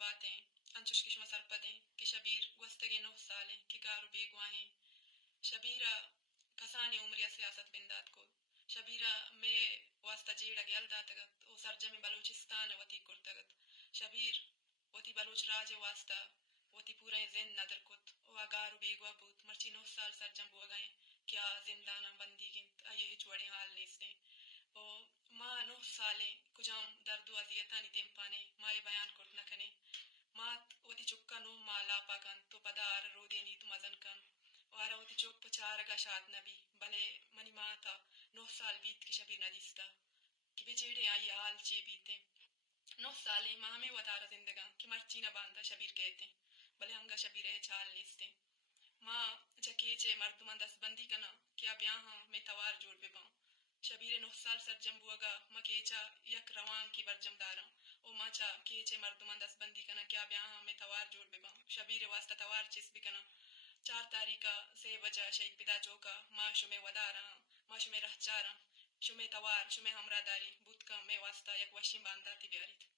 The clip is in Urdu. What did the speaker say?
باتیں انچوش کی شما سرپدیں کہ شبیر گوستگی 9 سالیں کہ گارو بیگواہیں شبیرہ کسانی عمریہ سیاست بندات کو شبیرہ میں واسطہ جیڑا گیل داتگت او سرجمی بلوچستان وتی کرتگت شبیر وتی بلوچ راج واسطہ وتی پورا زند ندر کت او اگارو بیگوا بوت مرچی 9 سال سرجم بو گئیں کیا زندانہ بندی گنت آئیے ہچ وڑی حال نیستے او ماں 9 سالیں کجام درد و اذیتانی دیم پانے ماں بیان کرت نکنے مات وتی چکا 9 ماہ لاپا کن تو پدار رودی نیت مزن کن وارا وتی چوک پچارگا شاد نبی بلے منی ماں تا 9 سال بیت کی شبیر ندیستا کہ بجیڑے آئی حال چی بیتے 9 سالیں ماں ہمیں ودارا زندگاں کہ مرچی نہ باندھا شبیر کہتے بلے ہنگا شبیر ہے چال نیستے ماں چکیچے مردمان دست بندی کنا کیا بیاہاں میں توار جوڑ بے باں شبیر 9 سال سرجم بوگا ما کیچا یک روان کی برجم داراں او ما چا کیچے مردمان دست بندی کنا کیا بیاہاں میں توار جوڑ بے باں شبیر واسطہ توار چس بھی کنا 4 تاریخہ 6 بجہ شہید پدا چوکا ما شمے وداراں ما شمے رہ چاراں شمے توار شمے ہمراہ داری بوت کا میں واسطہ یک وشی باندھا تی بیاریت